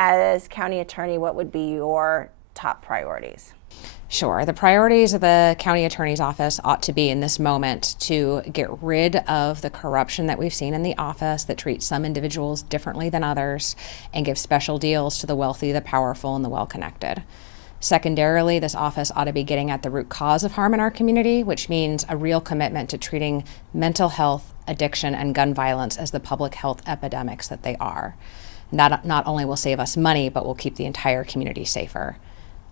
as county attorney, what would be your top priorities? Sure. The priorities of the county attorney's office ought to be in this moment to get rid of the corruption that we've seen in the office that treats some individuals differently than others and give special deals to the wealthy, the powerful, and the well-connected. Secondarily, this office ought to be getting at the root cause of harm in our community, which means a real commitment to treating mental health, addiction, and gun violence as the public health epidemics that they are. Not only will save us money, but will keep the entire community safer.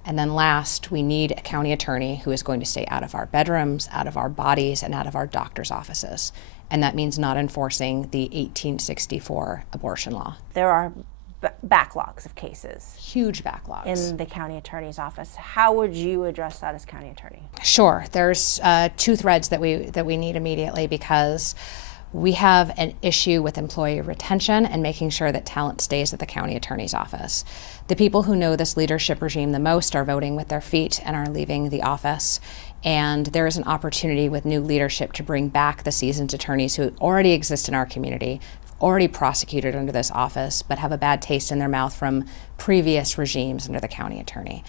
And then last, we need a county attorney who is going to stay out of our bedrooms, out of our bodies, and out of our doctors' offices. And that means not enforcing the 1864 abortion law. There are backlogs of cases. Huge backlogs. In the county attorney's office. How would you address that as county attorney? Sure. There's two threads that we need immediately, because we have an issue with employee retention and making sure that talent stays at the county attorney's office. The people who know this leadership regime the most are voting with their feet and are leaving the office. And there is an opportunity with new leadership to bring back the seasoned attorneys who already exist in our community, already prosecuted under this office, but have a bad taste in their mouth from previous regimes under the county attorney.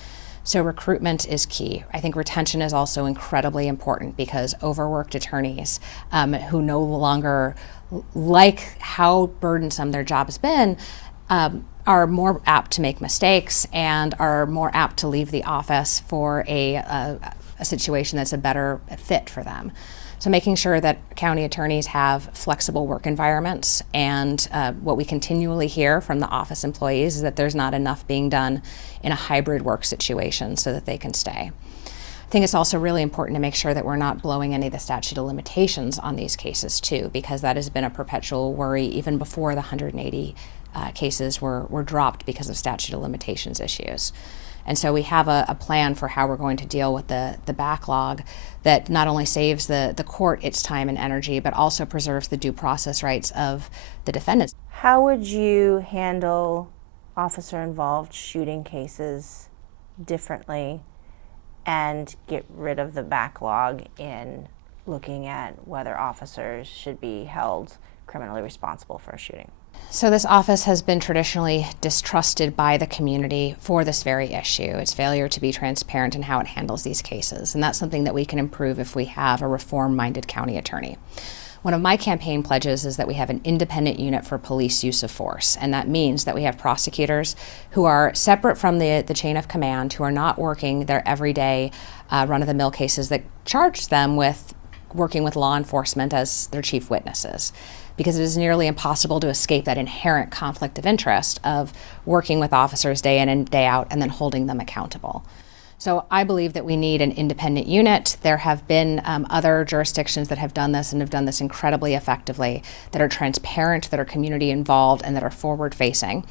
So recruitment is key. I think retention is also incredibly important, because overworked attorneys who no longer like how burdensome their job has been are more apt to make mistakes and are more apt to leave the office for a situation that's a better fit for them. So making sure that county attorneys have flexible work environments, and what we continually hear from the office employees is that there's not enough being done in a hybrid work situation so that they can stay. I think it's also really important to make sure that we're not blowing any of the statute of limitations on these cases too, because that has been a perpetual worry even before the 180 cases were dropped because of statute of limitations issues. And so we have a plan for how we're going to deal with the backlog that not only saves the court its time and energy, but also preserves the due process rights of the defendants. How would you handle officer-involved shooting cases differently and get rid of the backlog in looking at whether officers should be held criminally responsible for a shooting? So this office has been traditionally distrusted by the community for this very issue, its failure to be transparent in how it handles these cases. And that's something that we can improve if we have a reform-minded county attorney. One of my campaign pledges is that we have an independent unit for police use of force. And that means that we have prosecutors who are separate from the chain of command, who are not working their everyday run-of-the-mill cases that charge them with working with law enforcement as their chief witnesses, because it is nearly impossible to escape that inherent conflict of interest of working with officers day in and day out and then holding them accountable. So I believe that we need an independent unit. There have been other jurisdictions that have done this and have done this incredibly effectively, that are transparent, that are community involved, and that are forward facing.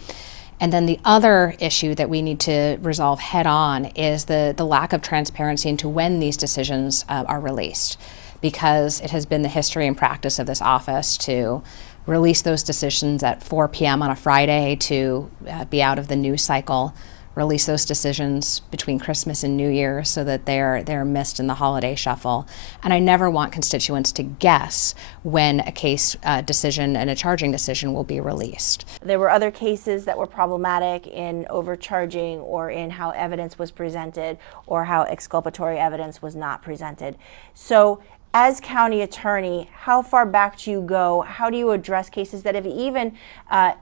And then the other issue that we need to resolve head on is the lack of transparency into when these decisions are released, because it has been the history and practice of this office to release those decisions at 4 p.m. on a Friday to be out of the news cycle, release those decisions between Christmas and New Year so that they're missed in the holiday shuffle. And I never want constituents to guess when a case decision and a charging decision will be released. There were other cases that were problematic in overcharging, or in how evidence was presented, or how exculpatory evidence was not presented. So as county attorney, how far back do you go? How do you address cases that have even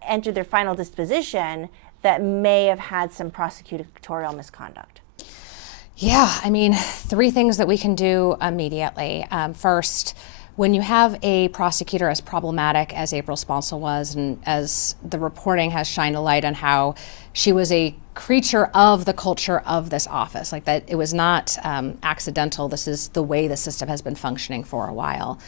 entered their final disposition that may have had some prosecutorial misconduct? Yeah, I mean, 3 things that we can do immediately. First, when you have a prosecutor as problematic as April Sponsel was, and as the reporting has shined a light on how she was a creature of the culture of this office, like that it was not accidental. This is the way the system has been functioning for a while.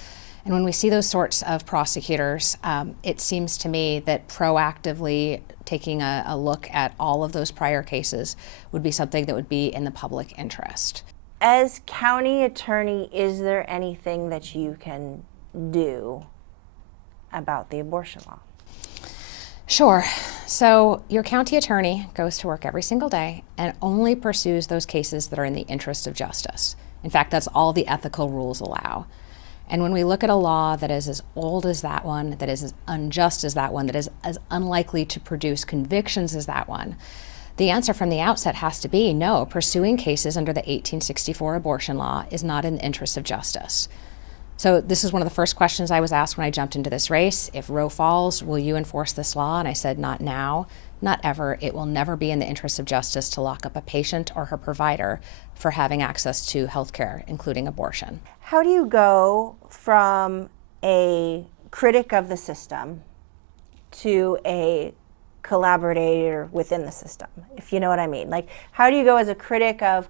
And when we see those sorts of prosecutors, it seems to me that proactively taking a look at all of those prior cases would be something that would be in the public interest. As county attorney, is there anything that you can do about the abortion law? Sure. So your county attorney goes to work every single day and only pursues those cases that are in the interest of justice. In fact, that's all the ethical rules allow. And when we look at a law that is as old as that one, that is as unjust as that one, that is as unlikely to produce convictions as that one, the answer from the outset has to be no, pursuing cases under the 1864 abortion law is not in the interest of justice. So this is one of the first questions I was asked when I jumped into this race. If Roe falls, will you enforce this law? And I said, not now, not ever. It will never be in the interest of justice to lock up a patient or her provider for having access to health care, including abortion. How do you go from a critic of the system to a collaborator within the system, if you know what I mean? Like, how do you go as a critic of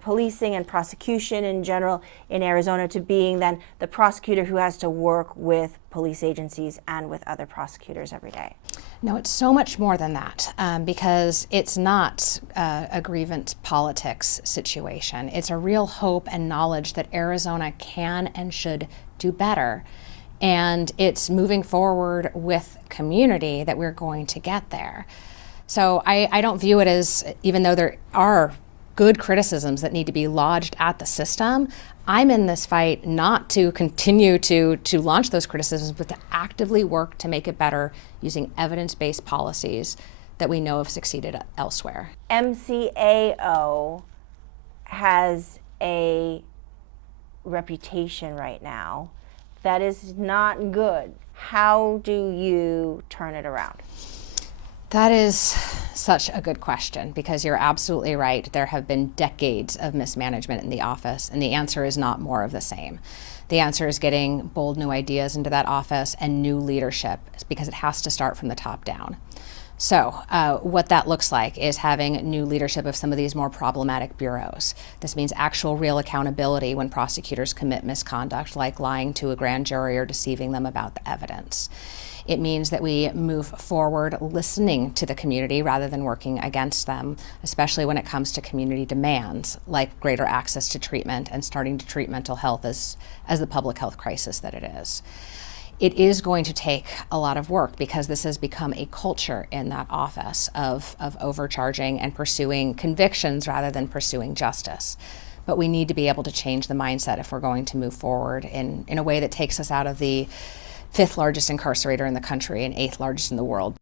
policing and prosecution in general in Arizona to being then the prosecutor who has to work with police agencies and with other prosecutors every day? No, it's so much more than that, because it's not a grievance politics situation. It's a real hope and knowledge that Arizona can and should do better. And it's moving forward with community that we're going to get there. So I don't view it as, even though there are good criticisms that need to be lodged at the system, I'm in this fight not to continue to launch those criticisms, but to actively work to make it better using evidence-based policies that we know have succeeded elsewhere. MCAO has a reputation right now that is not good. How do you turn it around? That is such a good question, because you're absolutely right. There have been decades of mismanagement in the office, and the answer is not more of the same. The answer is getting bold new ideas into that office and new leadership, because it has to start from the top down. So what that looks like is having new leadership of some of these more problematic bureaus. This means actual real accountability when prosecutors commit misconduct, like lying to a grand jury or deceiving them about the evidence. It means that we move forward listening to the community rather than working against them, especially when it comes to community demands like greater access to treatment and starting to treat mental health as the public health crisis that it is. It is going to take a lot of work, because this has become a culture in that office of overcharging and pursuing convictions rather than pursuing justice. But we need to be able to change the mindset if we're going to move forward in a way that takes us out of the 5th largest incarcerator in the country and 8th largest in the world.